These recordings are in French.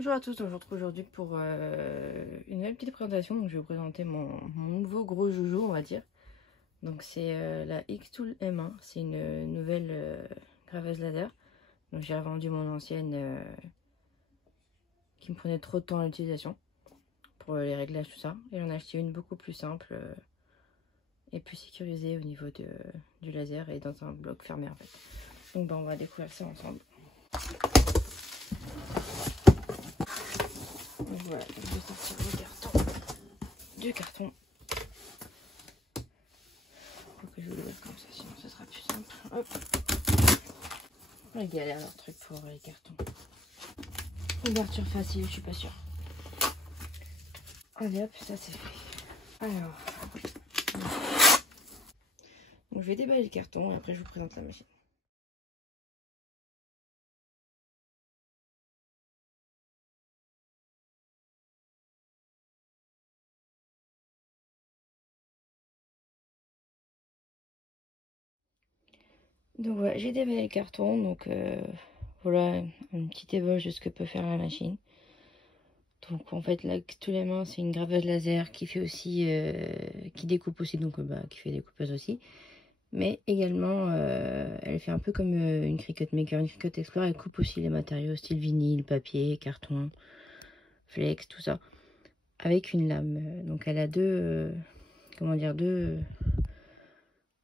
Bonjour à tous, je vous retrouve aujourd'hui pour une nouvelle petite présentation. Donc, je vais vous présenter mon nouveau gros joujou, on va dire. Donc c'est la Xtool M1, c'est une nouvelle graveuse laser. Donc j'ai revendu mon ancienne qui me prenait trop de temps à l'utilisation pour les réglages, tout ça. Et j'en ai acheté une beaucoup plus simple et plus sécurisée au niveau du laser et dans un bloc fermé en fait. Donc bah, on va découvrir ça ensemble. Donc voilà, je vais sortir le carton du carton. Faut que je vais l'ouvrir comme ça, sinon ce sera plus simple. Hop. Ils galèrent leur truc pour les cartons. Ouverture facile, je suis pas sûre. Allez hop, ça c'est fait. Alors, donc je vais déballer le carton et après je vous présente la machine. Donc voilà, j'ai déballé le carton, donc voilà un petit ébauche de ce que peut faire la machine. Donc en fait là, tous les mains, c'est une graveuse laser qui fait aussi, qui découpe aussi, donc qui fait des coupeuses aussi. Mais également, elle fait un peu comme une Cricut Maker, une Cricut Explorer, elle coupe aussi les matériaux style vinyle, papier, carton, flex, tout ça, avec une lame. Donc elle a deux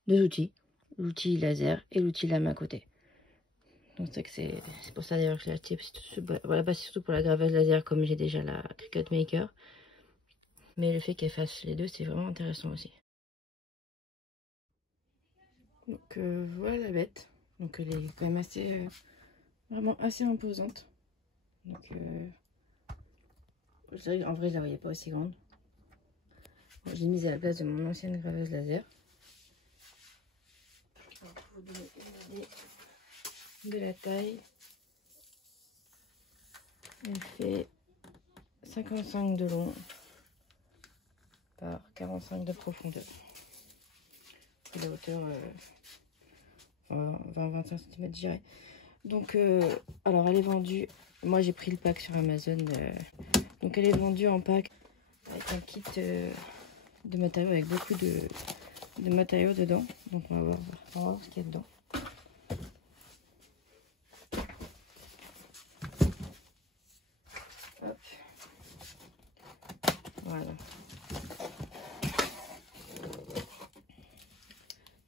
outils, l'outil laser et l'outil lame à côté. Donc c'est pour ça d'ailleurs que je l'ai acheté, voilà, pas surtout pour la graveuse laser comme j'ai déjà la Cricut Maker. Mais le fait qu'elle fasse les deux, c'est vraiment intéressant aussi. Donc voilà la bête. Donc elle est quand même assez, vraiment assez imposante. Donc en vrai je la voyais pas aussi grande. Bon, je l'ai mise à la place de mon ancienne graveuse laser. Pour vous donner une idée de la taille. Elle fait 55 de long par 45 de profondeur. Et la hauteur 20-25 cm, je dirais. Donc, alors elle est vendue. Moi j'ai pris le pack sur Amazon. Donc elle est vendue en pack avec un kit de matériaux, avec beaucoup de matériaux dedans. Donc on va voir ce qu'il y a dedans. Hop. Voilà.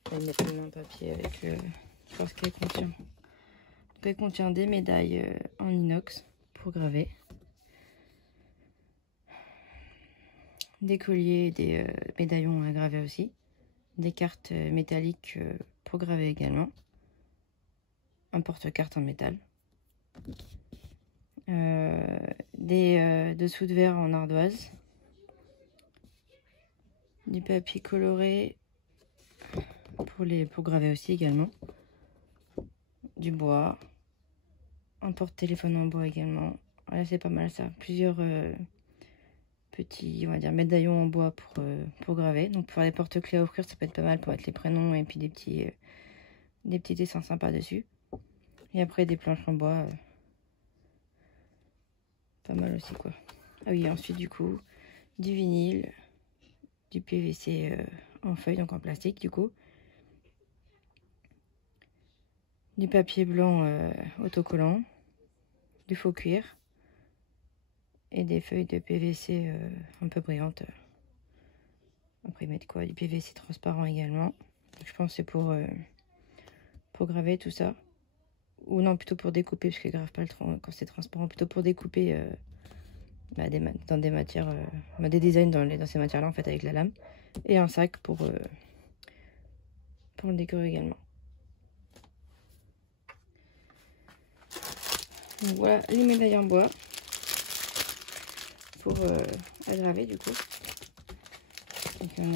Je vais mettre le papier avec ce qu'elle contient. Donc elle contient des médailles en inox pour graver, des colliers et des médaillons à graver aussi, des cartes métalliques pour graver également, un porte-carte en métal, des dessous de verre en ardoise, du papier coloré pour graver aussi également, du bois, un porte-téléphone en bois également. Voilà, c'est pas mal ça. Plusieurs petits, on va dire, médaillons en bois pour graver. Donc pour faire des porte-clés à offrir, ça peut être pas mal pour mettre les prénoms et puis des petits dessins sympas dessus. Et après des planches en bois, pas mal aussi quoi. Ah oui, ensuite du coup, du vinyle, du PVC en feuille, donc en plastique du coup. Du papier blanc autocollant, du faux cuir et des feuilles de PVC un peu brillantes. Après ils mettent quoi? Du PVC transparent également. Donc, je pense que c'est pour graver tout ça. Ou non, plutôt pour découper, parce que grave pas quand c'est transparent, plutôt pour découper dans des matières, des designs dans ces matières-là en fait avec la lame. Et un sac pour le décorer également. Donc voilà les médailles en bois pour aggraver du coup. Donc il y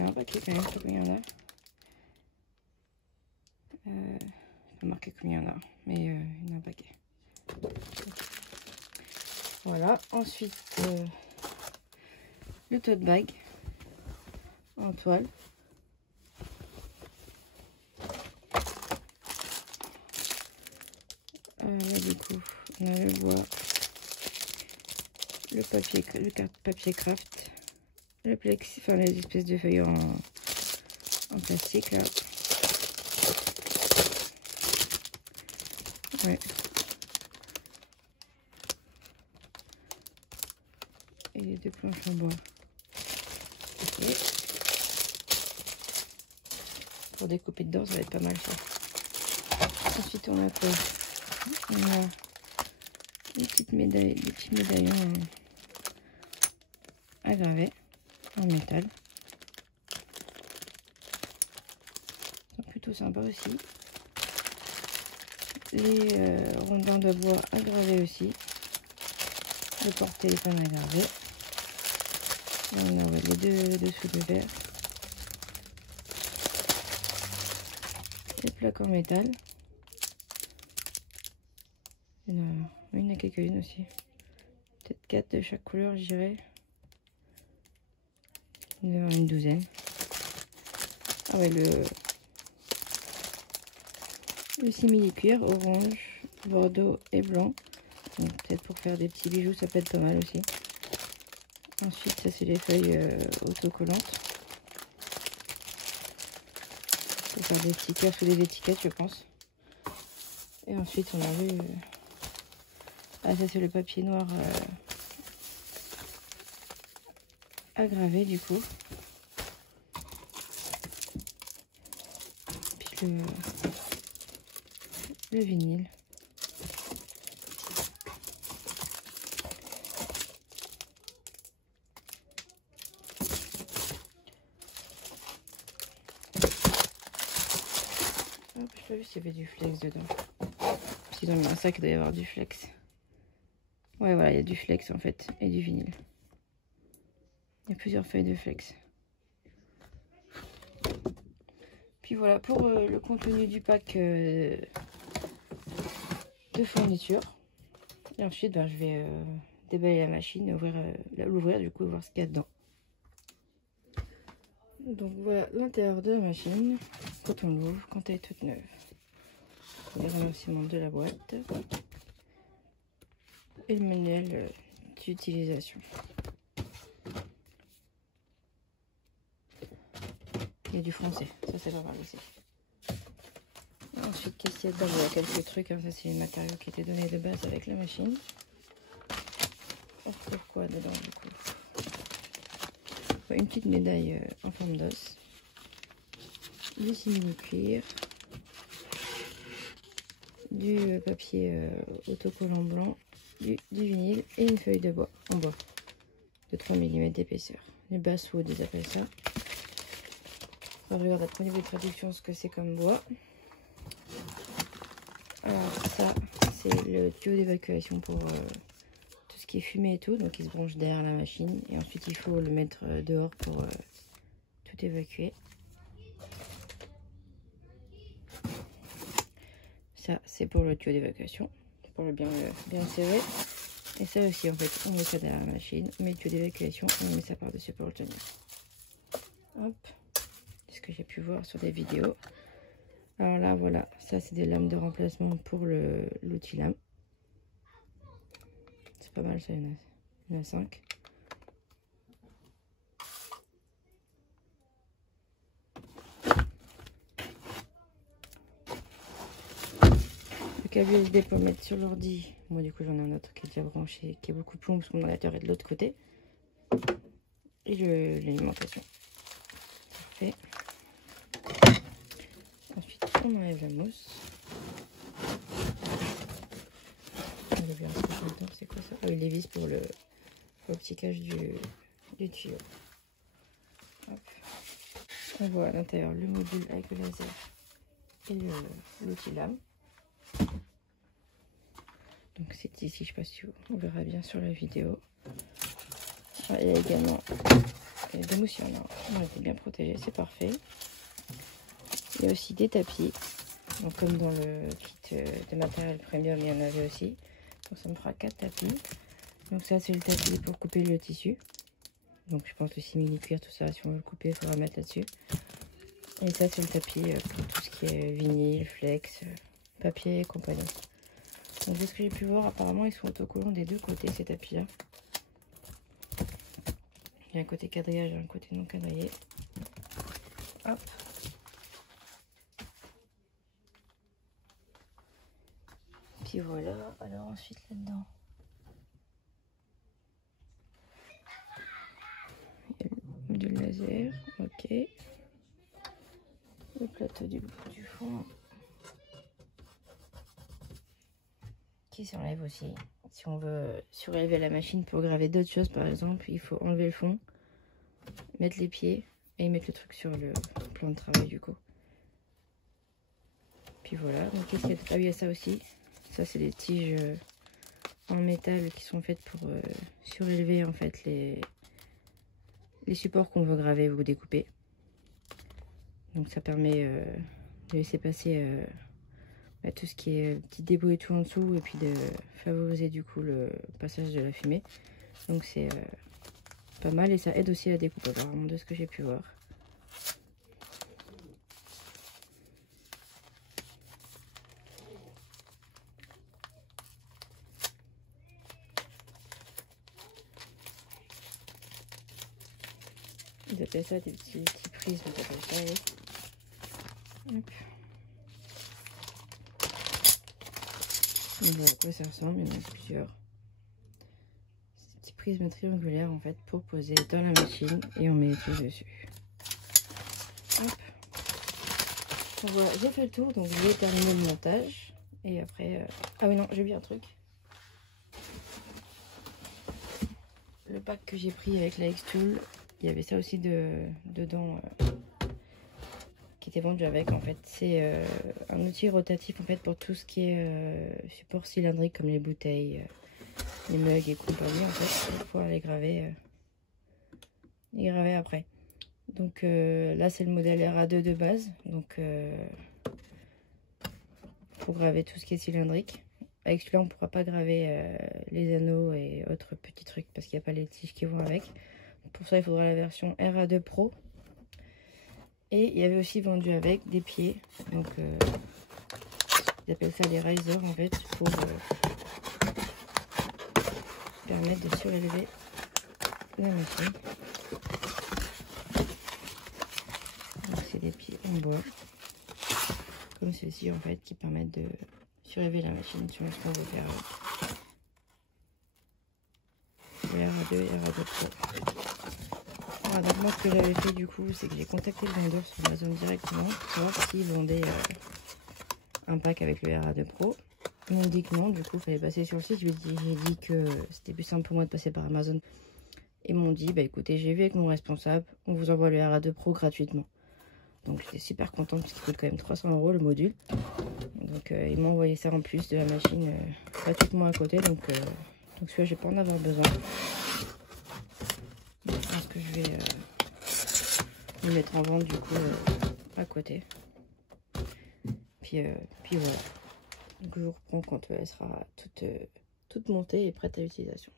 en a un paquet quand même, je sais pas combien il y en a. Pas marqué combien il y en a, mais il y en a un paquet. Voilà, ensuite le tote bag en toile. Du coup, on a le bois le papier, le papier craft, le plexi, enfin les espèces de feuilles en plastique là. Ouais. Et les deux planches en bois. Okay. Pour découper dedans, ça va être pas mal ça. Ensuite, on a quoi? On a des petites médailles, des petits médaillons à graver en métal. Ils sont plutôt sympas aussi. Les rondins de bois à graver aussi. Le porte-téléphone à graver. On a les deux dessous de verre. Les plaques en métal. Il y en a quelques-unes aussi. Peut-être 4 de chaque couleur, je dirais. Il y en a une douzaine. Ah ouais, le simili-cuir, orange, bordeaux et blanc. Peut-être pour faire des petits bijoux, ça peut être pas mal aussi. Ensuite, ça c'est les feuilles autocollantes. Pour faire des petits cœurs sous des étiquettes, je pense. Et ensuite, on a vu... Ah, ça c'est le papier noir à graver du coup. Puis le vinyle. Hop, je pas vu s'il y avait du flex dedans. S'ils ont mis un sac, il doit y avoir du flex. Ouais, voilà, il y a du flex en fait et du vinyle. Il y a plusieurs feuilles de flex. Puis voilà pour le contenu du pack de fourniture. Et ensuite, ben, je vais déballer la machine et l'ouvrir du coup, voir ce qu'il y a dedans. Donc voilà l'intérieur de la machine quand on l'ouvre, quand elle est toute neuve. Les remerciements de la boîte et le manuel d'utilisation. Il y a du français, ça c'est pas mal aussi. Ensuite, qu'est-ce qu'il y a dedans? Il y a quelques trucs, hein. Ça c'est les matériaux qui étaient donnés de base avec la machine. On retrouve quoi dedans du coup? Une petite médaille en forme d'os, du simili-cuir, du papier autocollant blanc, du vinyle et une feuille de bois en bois de 3 mm d'épaisseur. Les basswood, ils appellent ça. On regarde après au niveau de traduction ce que c'est comme bois. Alors ça c'est le tuyau d'évacuation pour tout ce qui est fumée et tout, donc il se branche derrière la machine et ensuite il faut le mettre dehors pour tout évacuer. Ça c'est pour le tuyau d'évacuation, pour le bien serrer. Et ça aussi en fait on met ça derrière la machine, on met le tuyau d'évacuation, on met ça par dessus pour le tenir. Hop, c'est ce que j'ai pu voir sur des vidéos. Alors là voilà, ça c'est des lames de remplacement pour l'outil lame. C'est pas mal ça, il y en a 5. Le câble USB pour le mettre sur l'ordi. Moi du coup j'en ai un autre qui est déjà branché, qui est beaucoup plus long parce que mon ordinateur est de l'autre côté. Et l'alimentation. Parfait. Ensuite on enlève la mousse. C'est quoi ça? Ah oui, les vis pour le petit cache du tuyau. Hop. On voit à l'intérieur le module avec le laser et l'outil lame. Donc c'est ici, je sais pas si on verra bien sur la vidéo. Ah, il y a également des mousillons. On était bien protégé, c'est parfait. Il y a aussi des tapis. Donc comme dans le kit de matériel premium, il y en avait aussi. Donc ça me fera 4 tapis. Donc ça c'est le tapis pour couper le tissu. Donc je pense le simili-cuir, tout ça, si on veut le couper, il faudra mettre là-dessus. Et ça c'est le tapis pour tout ce qui est vinyle, flex, papier et compagnie. Donc de ce que j'ai pu voir, apparemment ils sont autocollants des deux côtés ces tapis là. Il y a un côté quadrillage et un côté non quadrillé. Hop. Puis voilà, alors ensuite là-dedans, il y a le module laser, ok. Le plateau du fond qui s'enlève aussi. Si on veut surélever la machine pour graver d'autres choses par exemple, il faut enlever le fond, mettre les pieds et mettre le truc sur le plan de travail du coup. Puis voilà, donc qu'est-ce qu'il y a? Ah oui, il y a ça aussi. Ça c'est des tiges en métal qui sont faites pour surélever en fait les supports qu'on veut graver ou découper. Donc ça permet de laisser passer tout ce qui est petit débris et tout en dessous, et puis de favoriser du coup le passage de la fumée. Donc c'est pas mal, et ça aide aussi à la découpe apparemment de ce que j'ai pu voir. Ils appellent ça des petits prismes, ils appellent ça, oui. Hop. On voit à quoi ça ressemble, il y en a plusieurs. Ces petits prismes triangulaires en fait pour poser dans la machine et on met tout dessus. Hop. Donc voilà, j'ai fait le tour, donc j'ai terminé le montage. Et après... Ah oui non, j'ai oublié un truc. Le pack que j'ai pris avec la Xtool, il y avait ça aussi dedans qui était vendu avec en fait. C'est un outil rotatif en fait pour tout ce qui est support cylindrique comme les bouteilles, les mugs et compagnie en fait, pour pouvoir les graver après. Donc là c'est le modèle RA2 de base, donc pour graver tout ce qui est cylindrique. Avec celui-là on ne pourra pas graver les anneaux et autres petits trucs parce qu'il n'y a pas les tiges qui vont avec. Pour ça il faudra la version RA2 Pro. Et il y avait aussi vendu avec des pieds, donc ils appellent ça les risers en fait, pour permettre de surélever la machine. Donc c'est des pieds en bois, comme ceux-ci en fait, qui permettent de surélever la machine sur ce qu'on veut faire avec. Le RA2 et RA2 Pro. Voilà, donc moi ce que j'avais fait du coup, c'est que j'ai contacté le vendeur sur Amazon directement pour savoir s'il vendait un pack avec le RA2 Pro. Ils m'ont dit que non, du coup il fallait passer sur le site. J'ai dit que c'était plus simple pour moi de passer par Amazon. Ils m'ont dit, bah écoutez, j'ai vu avec mon responsable, on vous envoie le RA2 Pro gratuitement. Donc j'étais super contente parce qu'il coûte quand même 300 € le module. Donc ils m'ont envoyé ça en plus de la machine gratuitement à côté. Donc celui-là, je vais pas en avoir besoin. Je pense que je vais le mettre en vente du coup à côté. Puis voilà. Donc je vous reprends quand elle sera toute montée et prête à l'utilisation.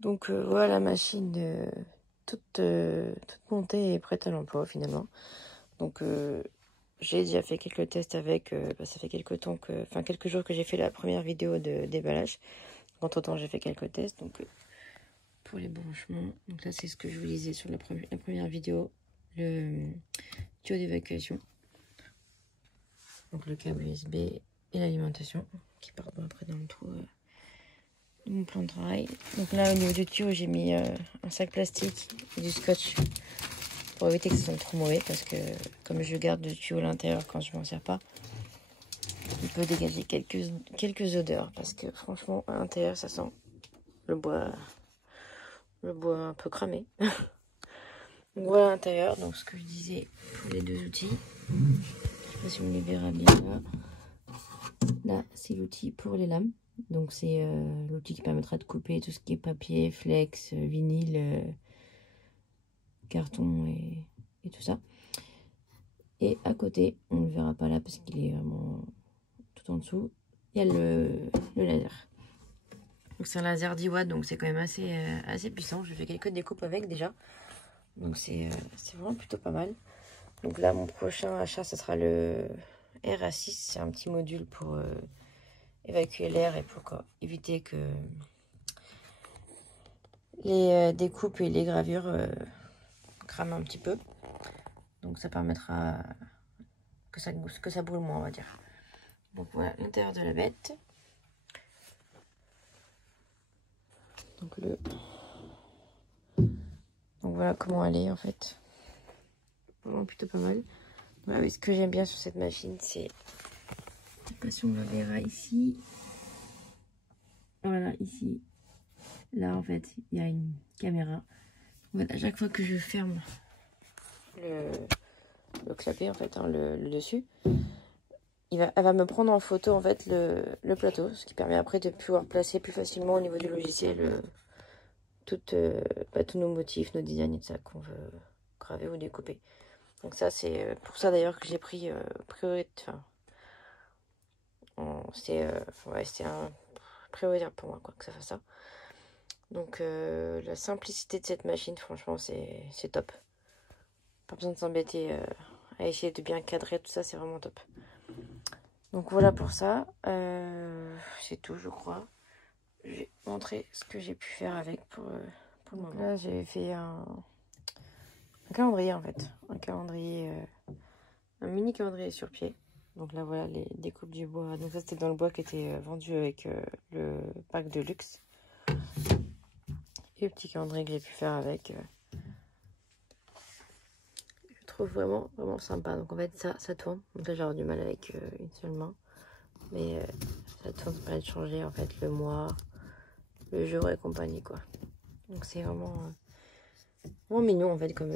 Donc voilà la machine toute montée et prête à l'emploi finalement. Donc j'ai déjà fait quelques tests avec, ça fait quelques jours que j'ai fait la première vidéo de déballage. Entre temps j'ai fait quelques tests. Donc pour les branchements, donc là c'est ce que je vous disais sur la première vidéo, le tuyau d'évacuation, donc le câble USB et l'alimentation qui part après dans le trou de mon plan de travail. Donc là au niveau du tuyau j'ai mis un sac plastique et du scotch pour éviter que ça soit trop mauvais, parce que comme je garde le tuyau à l'intérieur quand je m'en sers pas, il peut dégager quelques odeurs, parce que franchement à l'intérieur ça sent le bois un peu cramé. Donc voilà à l'intérieur, donc ce que je disais pour les deux outils, je sais pas si on les verra bien là c'est l'outil pour les lames, donc c'est l'outil qui permettra de couper tout ce qui est papier, flex, vinyle, carton et tout ça. Et à côté, on ne le verra pas là parce qu'il est vraiment tout en dessous, il y a le laser. Donc c'est un laser 10 watts, donc c'est quand même assez puissant. Je fais quelques découpes avec déjà, donc c'est vraiment plutôt pas mal. Donc là mon prochain achat ce sera le RA6, c'est un petit module pour évacuer l'air et pour éviter que les découpes et les gravures crament un petit peu. Donc ça permettra que ça brûle moins, on va dire. Donc voilà l'intérieur de la bête. Donc voilà comment elle est en fait. Vraiment plutôt pas mal. Voilà, oui, ce que j'aime bien sur cette machine, c'est... Je sais pas si on la verra ici. Voilà, ici. Là, en fait, il y a une caméra. Voilà, à chaque fois que je ferme le clapet, en fait, hein, le dessus, elle va me prendre en photo, en fait, le plateau. Ce qui permet après de pouvoir placer plus facilement au niveau du logiciel tous nos motifs, nos designs et tout ça qu'on veut graver ou découper. Donc ça, c'est pour ça d'ailleurs que j'ai pris priorité. Enfin, c'était un prioritaire pour moi, quoi, que ça fasse ça. Donc la simplicité de cette machine, franchement, c'est top. Pas besoin de s'embêter à essayer de bien cadrer tout ça, c'est vraiment top. Donc voilà pour ça. C'est tout, je crois. Je vais montrer ce que j'ai pu faire avec pour le moment. Là, j'ai fait un calendrier en fait. Un mini calendrier sur pied. Donc là, voilà les découpes du bois. Donc ça, c'était dans le bois qui était vendu avec le pack de luxe. Et le petit calendrier que j'ai pu faire avec. Je trouve vraiment sympa. Donc en fait, ça tourne. Donc là, j'aurais du mal avec une seule main. Mais ça tourne, ça permet de changer en fait le mois, le jour et compagnie, quoi. Donc c'est vraiment mignon en fait comme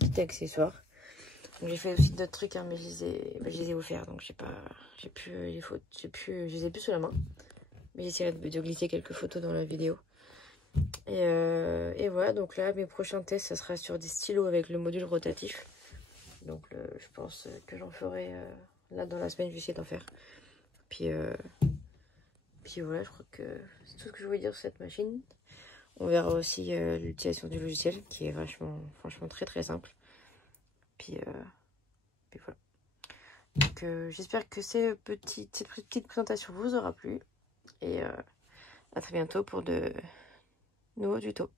petit accessoire. Donc j'ai fait aussi d'autres trucs, hein, mais je les ai offerts, donc je les ai plus sous la main. Mais j'essaierai de glisser quelques photos dans la vidéo. Et voilà, donc là mes prochains tests, ça sera sur des stylos avec le module rotatif. Donc je pense que j'en ferai là dans la semaine, je vais essayer d'en faire. Puis voilà, je crois que c'est tout ce que je voulais dire sur cette machine. On verra aussi l'utilisation du logiciel qui est franchement très très simple. Puis voilà. Donc j'espère que cette petite présentation vous aura plu. Et à très bientôt pour de nouveaux tutos.